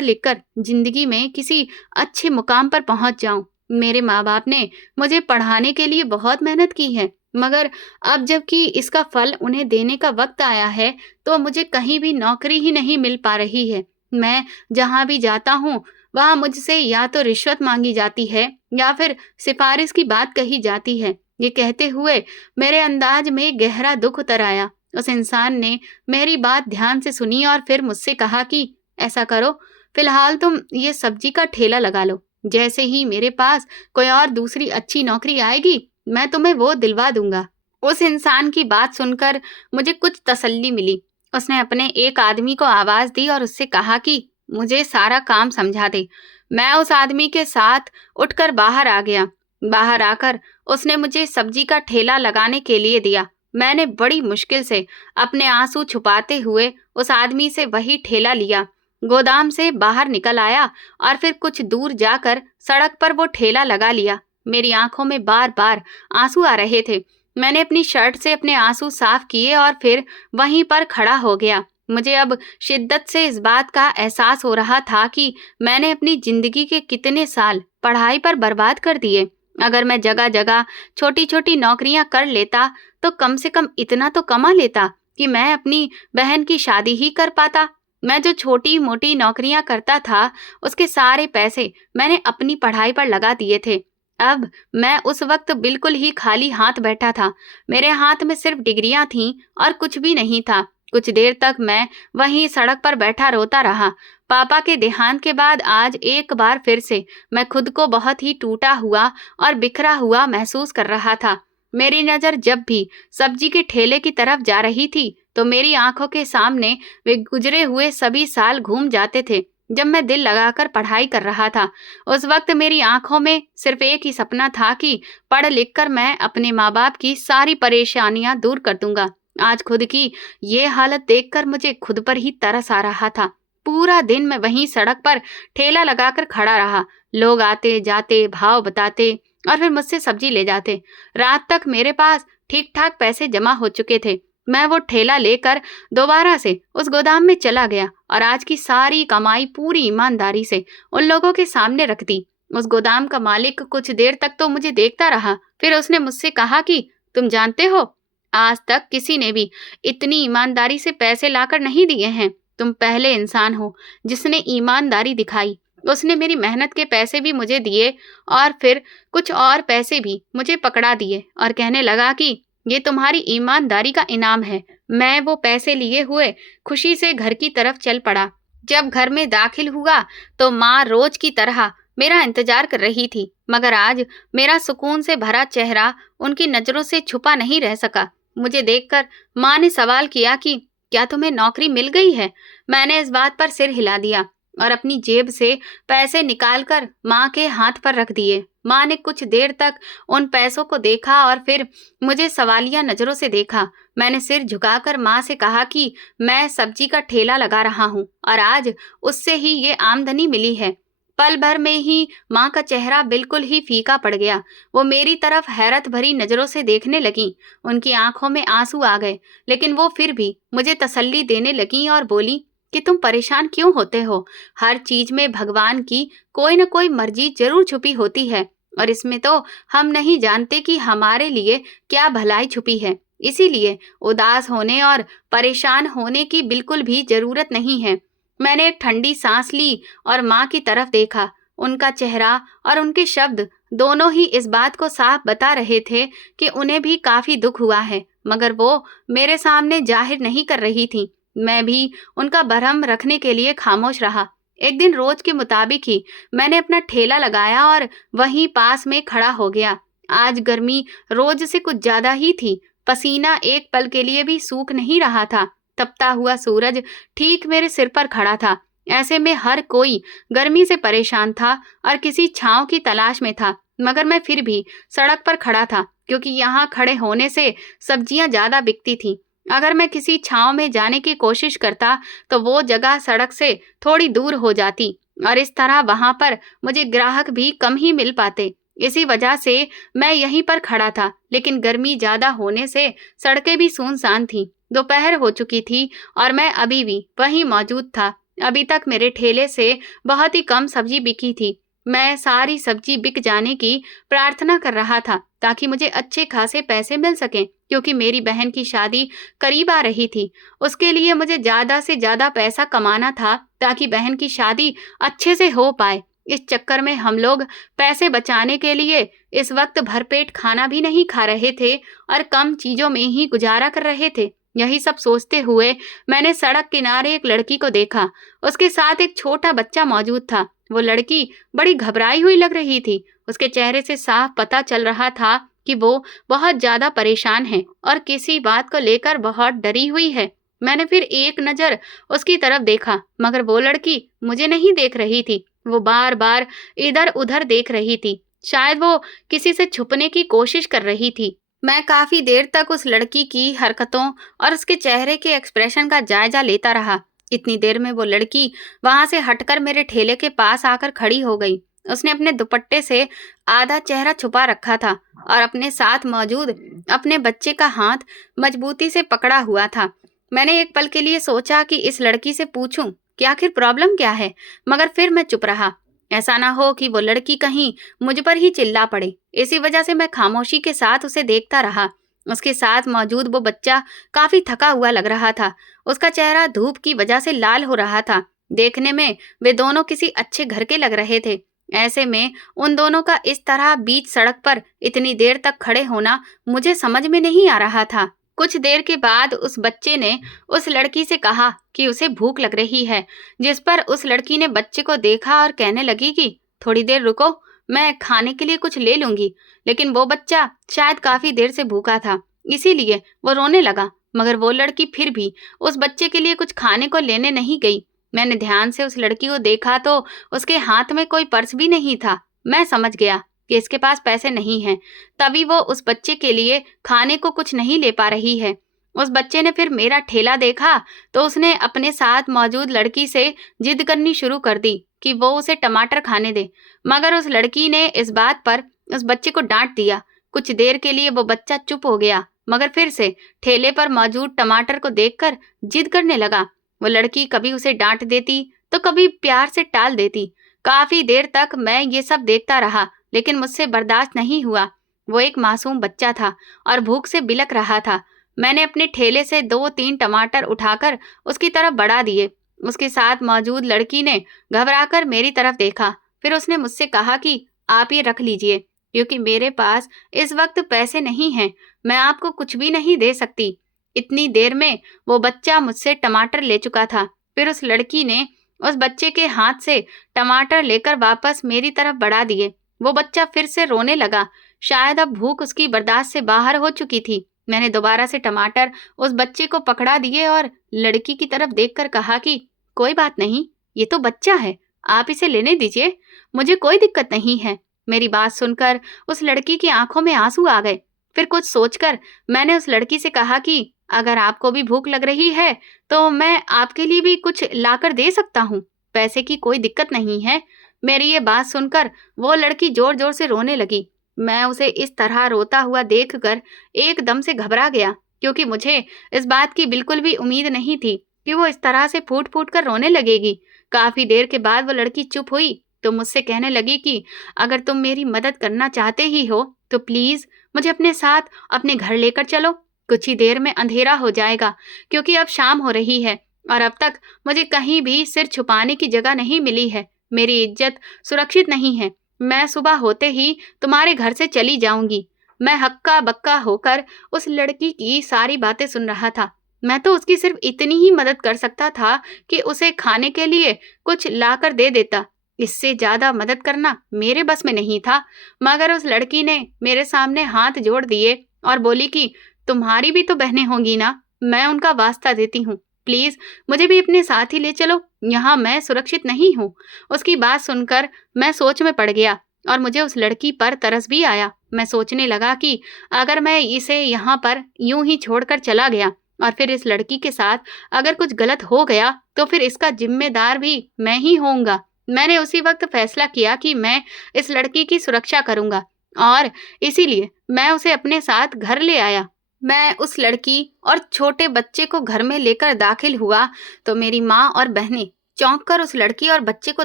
लिखकर जिंदगी में किसी अच्छे मुकाम पर पहुंच जाऊं। मेरे माँ बाप ने मुझे पढ़ाने के लिए बहुत मेहनत की है, मगर अब जबकि इसका फल उन्हें देने का वक्त आया है तो मुझे कहीं भी नौकरी ही नहीं मिल पा रही है। मैं जहाँ भी जाता हूँ वहाँ मुझसे या तो रिश्वत मांगी जाती है या फिर सिफारिश की बात कही जाती है। ये कहते हुए मेरे अंदाज में गहरा दुख उतर आया। उस इंसान ने मेरी बात ध्यान से सुनी और फिर मुझसे कहा कि ऐसा करो, फिलहाल तुम ये सब्जी का ठेला लगा लो। जैसे ही मेरे पास कोई और दूसरी अच्छी नौकरी आएगी मैं तुम्हें वो दिलवा दूंगा। उस इंसान की बात सुनकर मुझे कुछ तसल्ली मिली। उसने अपने एक आदमी को आवाज दी और उससे कहा कि मुझे सारा काम समझा दे। मैं उस आदमी के साथ उठकर बाहर आ गया। बाहर आकर उसने मुझे सब्जी का ठेला लगाने के लिए दिया। मैंने बड़ी मुश्किल से अपने आंसू छुपाते हुए उस आदमी से वही ठेला लिया। गोदाम से बाहर निकल आया और फिर कुछ दूर जाकर सड़क पर वो ठेला लगा लिया। मेरी आंखों में बार बार आंसू आ रहे थे। मैंने अपनी शर्ट से अपने आंसू साफ किए और फिर वहीं पर खड़ा हो गया। मुझे अब शिद्दत से इस बात का एहसास हो रहा था कि मैंने अपनी जिंदगी के कितने साल पढ़ाई पर बर्बाद कर दिए। अगर मैं जगह जगह छोटी छोटी नौकरियां कर लेता तो कम से कम इतना तो कमा लेता कि मैं अपनी बहन की शादी ही कर पाता। मैं जो छोटी मोटी नौकरियां करता था उसके सारे पैसे मैंने अपनी पढ़ाई पर लगा दिए थे। अब मैं उस वक्त बिल्कुल ही खाली हाथ बैठा था। मेरे हाथ में सिर्फ डिग्रियां थीं और कुछ भी नहीं था। कुछ देर तक मैं वहीं सड़क पर बैठा रोता रहा। पापा के देहांत के बाद आज एक बार फिर से मैं खुद को बहुत ही टूटा हुआ और बिखरा हुआ महसूस कर रहा था। मेरी नज़र जब भी सब्जी के ठेले की तरफ जा रही थी तो मेरी आंखों के सामने वे गुजरे हुए सभी साल घूम जाते थे जब मैं दिल लगाकर पढ़ाई कर रहा था। उस वक्त मेरी आंखों में सिर्फ एक ही सपना था कि पढ़ लिख कर मैं अपने माँ बाप की सारी परेशानियां दूर कर दूंगा। आज खुद की ये हालत देखकर मुझे खुद पर ही तरस आ रहा था। पूरा दिन मैं वहीं सड़क पर ठेला लगाकर खड़ा रहा। लोग आते जाते भाव बताते और फिर मुझसे सब्जी ले जाते। रात तक मेरे पास ठीक ठाक पैसे जमा हो चुके थे। मैं वो ठेला लेकर दोबारा से उस गोदाम में चला गया और आज की सारी कमाई पूरी ईमानदारी से उन लोगों के सामने रख दी। उस गोदाम का मालिक कुछ देर तक तो मुझे देखता रहा। फिर उसने मुझसे कहा कि तुम जानते हो, आज तक किसी ने भी इतनी ईमानदारी से पैसे लाकर नहीं दिए हैं। तुम पहले इंसान हो जिसने ईमानदारी दिखाई। उसने मेरी मेहनत के पैसे भी मुझे दिए और फिर कुछ और पैसे भी मुझे पकड़ा दिए और कहने लगा कि ये तुम्हारी ईमानदारी का इनाम है। मैं वो पैसे लिए हुए खुशी से घर की तरफ चल पड़ा। जब घर में दाखिल हुआ तो माँ रोज की तरह मेरा इंतजार कर रही थी, मगर आज मेरा सुकून से भरा चेहरा उनकी नजरों से छुपा नहीं रह सका। मुझे देखकर माँ ने सवाल किया कि क्या तुम्हें नौकरी मिल गई है? मैंने इस बात पर सिर हिला दिया और अपनी जेब से पैसे निकालकर माँ के हाथ पर रख दिए। माँ ने कुछ देर तक उन पैसों को देखा और फिर मुझे सवालिया नजरों से देखा। मैंने सिर झुकाकर माँ से कहा कि मैं सब्जी का ठेला लगा रहा हूँ और आज उससे ही ये आमदनी मिली है। पल भर में ही माँ का चेहरा बिल्कुल ही फीका पड़ गया। वो मेरी तरफ हैरत भरी नजरों से देखने लगी। उनकी आंखों में आंसू आ गए, लेकिन वो फिर भी मुझे तसल्ली देने लगी और बोली कि तुम परेशान क्यों होते हो? हर चीज में भगवान की कोई न कोई मर्जी जरूर छुपी होती है और इसमें तो हम नहीं जानते कि हमारे लिए क्या भलाई छुपी है। इसीलिए उदास होने और परेशान होने की बिल्कुल भी जरूरत नहीं है। मैंने एक ठंडी सांस ली और माँ की तरफ देखा। उनका चेहरा और उनके शब्द दोनों ही इस बात को साफ बता रहे थे कि उन्हें भी काफी दुख हुआ है, मगर वो मेरे सामने जाहिर नहीं कर रही थी। मैं भी उनका भरम रखने के लिए खामोश रहा। एक दिन रोज के मुताबिक ही मैंने अपना ठेला लगाया और वहीं पास में खड़ा हो गया। आज गर्मी रोज से कुछ ज्यादा ही थी। पसीना एक पल के लिए भी सूख नहीं रहा था। तपता हुआ सूरज ठीक मेरे सिर पर खड़ा था। ऐसे में हर कोई गर्मी से परेशान था और किसी छांव की तलाश में था, मगर मैं फिर भी सड़क पर खड़ा था क्योंकि यहाँ खड़े होने से सब्जियां ज्यादा बिकती थीं। अगर मैं किसी छांव में जाने की कोशिश करता तो वो जगह सड़क से थोड़ी दूर हो जाती और इस तरह वहां पर मुझे ग्राहक भी कम ही मिल पाते। इसी वजह से मैं यहीं पर खड़ा था, लेकिन गर्मी ज्यादा होने से सड़कें भी सुनसान थीं। दोपहर हो चुकी थी और मैं अभी भी वहीं मौजूद था। अभी तक मेरे ठेले से बहुत ही कम सब्जी बिकी थी। मैं सारी सब्जी बिक जाने की प्रार्थना कर रहा था ताकि मुझे अच्छे खासे पैसे मिल सकें, क्योंकि मेरी बहन की शादी करीब आ रही थी। उसके लिए मुझे ज्यादा से ज्यादा पैसा कमाना था ताकि बहन की शादी अच्छे से हो पाए। इस चक्कर में हम लोग पैसे बचाने के लिए इस वक्त भरपेट खाना भी नहीं खा रहे थे और कम चीजों में ही गुजारा कर रहे थे। यही सब सोचते हुए मैंने सड़क किनारे एक लड़की को देखा। उसके साथ एक छोटा बच्चा मौजूद था। वो लड़की बड़ी घबराई हुई लग रही थी। उसके चेहरे से साफ पता चल रहा था कि वो बहुत ज्यादा परेशान है और किसी बात को लेकर बहुत डरी हुई है। मैंने फिर एक नजर उसकी तरफ देखा, मगर वो लड़की मुझे नहीं देख रही थी। वो बार बार इधर उधर देख रही थी। शायद वो किसी से छुपने की कोशिश कर रही थी। मैं काफी देर तक उस लड़की की हरकतों और उसके चेहरे के एक्सप्रेशन का जायजा लेता रहा। इतनी देर में वो लड़की वहां से हटकर मेरे ठेले के पास आकर खड़ी हो गई। उसने अपने दुपट्टे से आधा चेहरा छुपा रखा था और अपने साथ मौजूद अपने बच्चे का हाथ मजबूती से पकड़ा हुआ था। मैंने एक पल के लिए सोचा कि इस लड़की से पूछूं कि आखिर प्रॉब्लम क्या है, मगर फिर मैं चुप रहा। ऐसा ना हो कि वो लड़की कहीं मुझ पर ही चिल्ला पड़े। इसी वजह से मैं खामोशी के साथ उसे देखता रहा। उसके साथ मौजूद वो बच्चा काफी थका हुआ लग रहा था। उसका चेहरा धूप की वजह से लाल हो रहा था। देखने में वे दोनों किसी अच्छे घर के लग रहे थे। ऐसे में उन दोनों का इस तरह बीच सड़क पर इतनी देर तक खड़े होना मुझे समझ में नहीं आ रहा था। कुछ देर के बाद उस बच्चे ने उस लड़की से कहा कि उसे भूख लग रही है, जिस पर उस लड़की ने बच्चे को देखा और कहने लगी कि थोड़ी देर रुको, मैं खाने के लिए कुछ ले लूंगी। लेकिन वो बच्चा शायद काफी देर से भूखा था, इसीलिए वो रोने लगा। मगर वो लड़की फिर भी उस बच्चे के लिए कुछ खाने को लेने नहीं गई। मैंने ध्यान से उस लड़की को देखा तो उसके हाथ में कोई पर्स भी नहीं था। मैं समझ गया कि इसके पास पैसे नहीं हैं, तभी वो उस बच्चे के लिए खाने को कुछ नहीं ले पा रही है। उस बच्चे ने फिर मेरा ठेला देखा तो उसने अपने साथ मौजूद लड़की से जिद करनी शुरू कर दी कि वो उसे टमाटर खाने दे। मगर उस लड़की ने इस बात पर उस बच्चे को डांट दिया। कुछ देर के लिए वो बच्चा चुप हो गया, मगर फिर से ठेले पर मौजूद टमाटर को देखकर जिद करने लगा। वो लड़की कभी उसे डांट देती तो कभी प्यार से टाल देती। काफी देर तक मैं ये सब देखता रहा, लेकिन मुझसे बर्दाश्त नहीं हुआ। वो एक मासूम बच्चा था और भूख से बिलख रहा था। मैंने अपने ठेले से 2-3 टमाटर उठाकर उसकी तरफ बढ़ा दिए। उसके साथ मौजूद लड़की ने घबराकर मेरी तरफ देखा। फिर उसने मुझसे कहा कि आप ये रख लीजिए, क्योंकि मेरे पास इस वक्त पैसे नहीं हैं। मैं आपको कुछ भी नहीं दे सकती। इतनी देर में वो बच्चा मुझसे टमाटर ले चुका था। फिर उस लड़की ने उस बच्चे के हाथ से टमाटर लेकर वापस मेरी तरफ बढ़ा दिए। वो बच्चा फिर से रोने लगा। शायद अब भूख उसकी बर्दाश्त से बाहर हो चुकी थी। मैंने दोबारा से टमाटर उस बच्चे को पकड़ा दिए और लड़की की तरफ देखकर कहा कि कोई बात नहीं, ये तो बच्चा है, आप इसे लेने दीजिए, मुझे कोई दिक्कत नहीं है। मेरी बात सुनकर उस लड़की की आंखों में आंसू आ गए। फिर कुछ सोचकर मैंने उस लड़की से कहा कि अगर आपको भी भूख लग रही है तो मैं आपके लिए भी कुछ लाकर दे सकता हूँ, पैसे की कोई दिक्कत नहीं है। मेरी ये बात सुनकर वो लड़की जोर जोर से रोने लगी। मैं उसे इस तरह रोता हुआ देखकर एकदम से घबरा गया, क्योंकि मुझे इस बात की बिल्कुल भी उम्मीद नहीं थी कि वो इस तरह से फूट फूट कर रोने लगेगी। काफी देर के बाद वो लड़की चुप हुई तो मुझसे कहने लगी कि अगर तुम मेरी मदद करना चाहते ही हो तो प्लीज मुझे अपने साथ अपने घर लेकर चलो। कुछ ही देर में अंधेरा हो जाएगा, क्योंकि अब शाम हो रही है और अब तक मुझे कहीं भी सिर छुपाने की जगह नहीं मिली है। मेरी इज्जत सुरक्षित नहीं है। मैं सुबह होते ही तुम्हारे घर से चली जाऊंगी। मैं हक्का बक्का होकर उस लड़की की सारी बातें सुन रहा था। मैं तो उसकी सिर्फ इतनी ही मदद कर सकता था कि उसे खाने के लिए कुछ लाकर दे देता। इससे ज्यादा मदद करना मेरे बस में नहीं था। मगर उस लड़की ने मेरे सामने हाथ जोड़ दिए और बोली कि तुम्हारी भी तो बहनें होंगी ना, मैं उनका वास्ता देती हूँ, प्लीज मुझे भी अपने साथ ही ले चलो, यहाँ मैं सुरक्षित नहीं हूँ। उसकी बात सुनकर मैं सोच में पड़ गया और मुझे उस लड़की पर तरस भी आया। मैं सोचने लगा कि अगर मैं इसे यहाँ पर यूं ही छोड़कर चला गया और फिर इस लड़की के साथ अगर कुछ गलत हो गया तो फिर इसका जिम्मेदार भी मैं ही होऊंगा। मैंने उसी वक्त फैसला किया कि मैं इस लड़की की सुरक्षा करूंगा और इसीलिए मैं उसे अपने साथ घर ले आया। मैं उस लड़की और छोटे बच्चे को घर में लेकर दाखिल हुआ तो मेरी माँ और बहनें चौंक कर उस लड़की और बच्चे को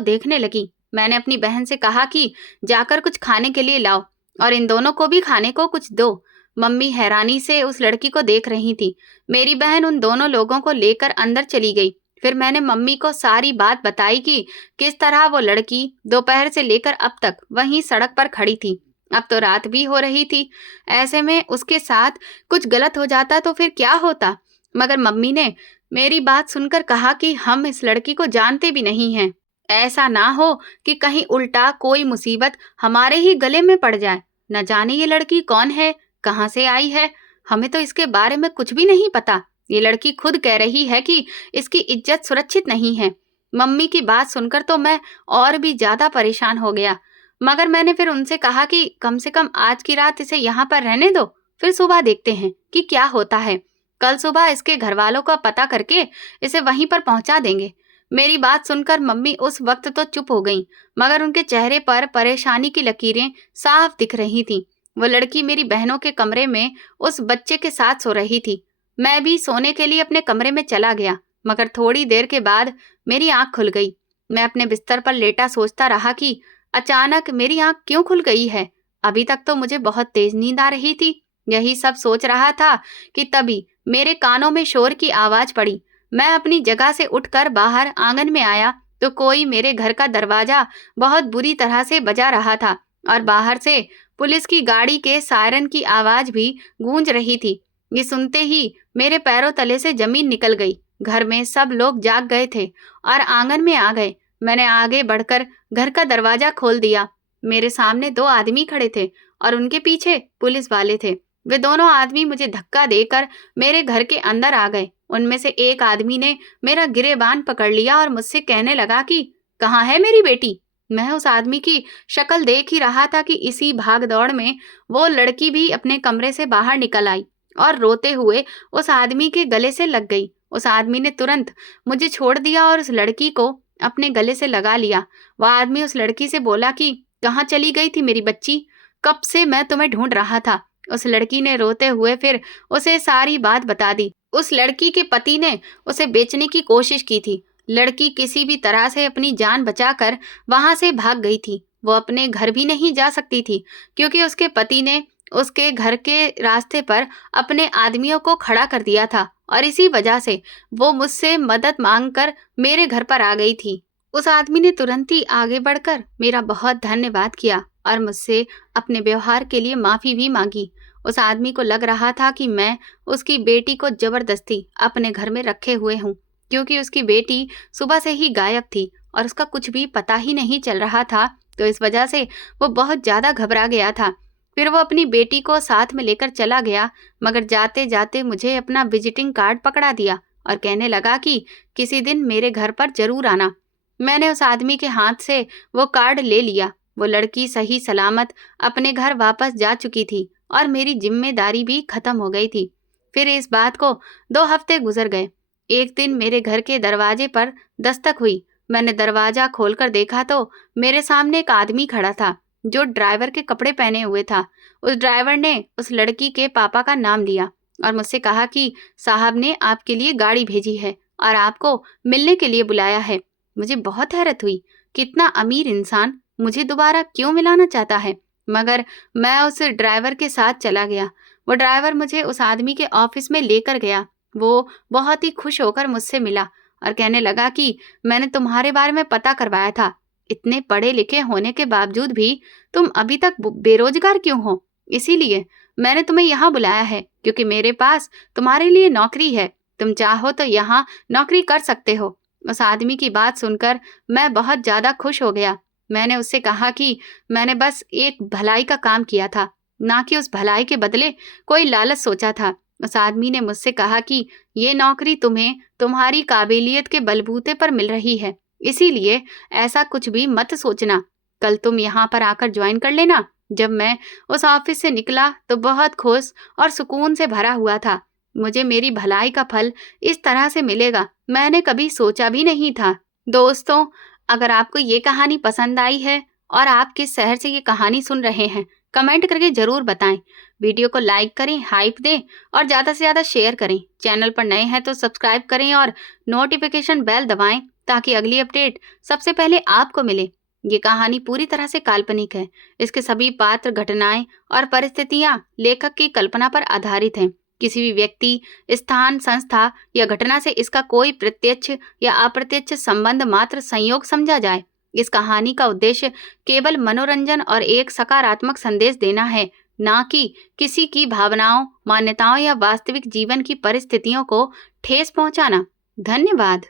देखने लगी। मैंने अपनी बहन से कहा कि जाकर कुछ खाने के लिए लाओ और इन दोनों को भी खाने को कुछ दो। मम्मी हैरानी से उस लड़की को देख रही थी। मेरी बहन उन दोनों लोगों को लेकर अंदर चली गई। फिर मैंने मम्मी को सारी बात बताई कि किस तरह वो लड़की दोपहर से लेकर अब तक वहीं सड़क पर खड़ी थी। अब तो रात भी हो रही थी। ऐसे में उसके साथ कुछ गलत हो जाता तो फिर क्या होता। मगर मम्मी ने मेरी बात सुनकर कहा कि हम इस लड़की को जानते भी नहीं हैं। ऐसा ना हो कि कहीं उल्टा कोई मुसीबत हमारे ही गले में पड़ जाए। न जाने ये लड़की कौन है, कहाँ से आई है, हमें तो इसके बारे में कुछ भी नहीं पता। ये लड़की खुद कह रही है कि इसकी इज्जत सुरक्षित नहीं है। मम्मी की बात सुनकर तो मैं और भी ज्यादा परेशान हो गया। मगर मैंने फिर उनसे कहा कि कम से कम आज की रात इसे यहाँ पर रहने दो, फिर सुबह देखते हैं कि क्या होता है। कल सुबह इसके घर वालों का पता करके इसे वहीं पर पहुंचा देंगे। मेरी बात सुनकर मम्मी उस वक्त तो चुप हो गईं, मगर उनके चेहरे पर परेशानी की लकीरें साफ दिख रही थीं। वो लड़की मेरी बहनों के कमरे में उस बच्चे के साथ सो रही थी। मैं भी सोने के लिए अपने कमरे में चला गया, मगर थोड़ी देर के बाद मेरी आंख खुल गई। मैं अपने बिस्तर पर लेटा सोचता रहा कि अचानक मेरी आंख क्यों खुल गई है। अभी तक तो मुझे बहुत तेज नींद आ रही थी। यही सब सोच रहा था कि तभी मेरे कानों में शोर की आवाज पड़ी। मैं अपनी जगह से उठकर बाहर आंगन में आया तो कोई मेरे घर का दरवाजा बहुत बुरी तरह से बजा रहा था और बाहर से पुलिस की गाड़ी के सायरन की आवाज भी गूंज रही थी। ये सुनते ही मेरे पैरों तले से जमीन निकल गई। घर में सब लोग जाग गए थे और आंगन में आ गए। मैंने आगे बढ़कर घर का दरवाजा खोल दिया। मेरे सामने 2 आदमी खड़े थे और उनके पीछे पुलिस वाले थे। वे दोनों आदमी मुझे धक्का देकर मेरे घर के अंदर आ गए। उनमें से एक आदमी ने मेरा गिरेबान पकड़ लिया और मुझसे कहने लगा कि कहाँ है मेरी बेटी। मैं उस आदमी की शक्ल देख ही रहा था कि इसी भाग दौड़ में वो लड़की भी अपने कमरे से बाहर निकल आई और रोते हुए उस आदमी के गले से लग गई। उस आदमी ने तुरंत मुझे छोड़ दिया और उस लड़की को अपने गले से लगा लिया। वह आदमी उस लड़की से बोला कि कहाँ चली गई थी मेरी बच्ची, कब से मैं तुम्हें ढूंढ रहा था। उस लड़की ने रोते हुए फिर उसे सारी बात बता दी। उस लड़की के पति ने उसे बेचने की कोशिश की थी। लड़की किसी भी तरह से अपनी जान बचाकर वहां से भाग गई थी। वो अपने घर भी नहीं जा सकती थी क्योंकि उसके पति ने उसके घर के रास्ते पर अपने आदमियों को खड़ा कर दिया था और इसी वजह से वो मुझसे मदद मांगकर मेरे घर पर आ गई थी। उस आदमी ने तुरंत ही आगे बढ़कर मेरा बहुत धन्यवाद किया और मुझसे अपने व्यवहार के लिए माफी भी मांगी। उस आदमी को लग रहा था कि मैं उसकी बेटी को जबरदस्ती अपने घर में रखे हुए हूँ, क्योंकि उसकी बेटी सुबह से ही गायब थी और उसका कुछ भी पता ही नहीं चल रहा था। तो इस वजह से वो बहुत ज्यादा घबरा गया था। फिर वो अपनी बेटी को साथ में लेकर चला गया, मगर जाते जाते मुझे अपना विजिटिंग कार्ड पकड़ा दिया और कहने लगा कि किसी दिन मेरे घर पर जरूर आना। मैंने उस आदमी के हाथ से वो कार्ड ले लिया। वो लड़की सही सलामत अपने घर वापस जा चुकी थी और मेरी जिम्मेदारी भी खत्म हो गई थी। फिर इस बात को 2 हफ्ते गुजर गए। एक दिन मेरे घर के दरवाजे पर दस्तक हुई। मैंने दरवाजा खोलकर देखा तो मेरे सामने एक आदमी खड़ा था जो ड्राइवर के कपड़े पहने हुए था। उस ड्राइवर ने उस लड़की के पापा का नाम लिया और मुझसे कहा कि साहब ने आपके लिए गाड़ी भेजी है और आपको मिलने के लिए बुलाया है। मुझे बहुत हैरत हुई, कितना अमीर इंसान मुझे दोबारा क्यों मिलाना चाहता है। मगर मैं उस ड्राइवर के साथ चला गया। वो ड्राइवर मुझे उस आदमी के ऑफिस में लेकर गया। वो बहुत ही खुश होकर मुझसे मिला और कहने लगा कि मैंने तुम्हारे बारे में पता करवाया था। इतने पढ़े लिखे होने के बावजूद भी तुम अभी तक बेरोजगार क्यों हो? इसीलिए मैंने तुम्हें यहाँ बुलाया है क्योंकि मेरे पास तुम्हारे लिए नौकरी है। तुम चाहो तो यहाँ नौकरी कर सकते हो। उस आदमी की बात सुनकर मैं बहुत ज्यादा खुश हो गया। मैंने उससे कहा कि मैंने बस एक भलाई का काम किया था, ना कि उस भलाई के बदले कोई लालच सोचा था। उस आदमी ने मुझसे कहा कि ये नौकरी तुम्हें तुम्हारी काबिलियत के बलबूते पर मिल रही है, इसीलिए ऐसा कुछ भी मत सोचना। कल तुम यहाँ पर आकर ज्वाइन कर लेना। जब मैं उस ऑफिस से निकला तो बहुत खुश और सुकून से भरा हुआ था। मुझे मेरी भलाई का फल इस तरह से मिलेगा मैंने कभी सोचा भी नहीं था। दोस्तों, अगर आपको ये कहानी पसंद आई है और आप किस शहर से ये कहानी सुन रहे हैं, कमेंट करके जरूर बताएं। वीडियो को लाइक करें, हाइप दें और ज़्यादा से ज़्यादा शेयर करें। चैनल पर नए हैं तो सब्सक्राइब करें और नोटिफिकेशन बेल दबाएं ताकि अगली अपडेट सबसे पहले आपको मिले। ये कहानी पूरी तरह से काल्पनिक है। इसके सभी पात्र, घटनाएं और परिस्थितियां लेखक की कल्पना पर आधारित हैं। किसी भी व्यक्ति, स्थान, संस्था या घटना से इसका कोई प्रत्यक्ष या अप्रत्यक्ष संबंध मात्र संयोग समझा जाए। इस कहानी का उद्देश्य केवल मनोरंजन और एक सकारात्मक संदेश देना है, ना कि किसी की भावनाओं, मान्यताओं या वास्तविक जीवन की परिस्थितियों को ठेस पहुंचाना। धन्यवाद।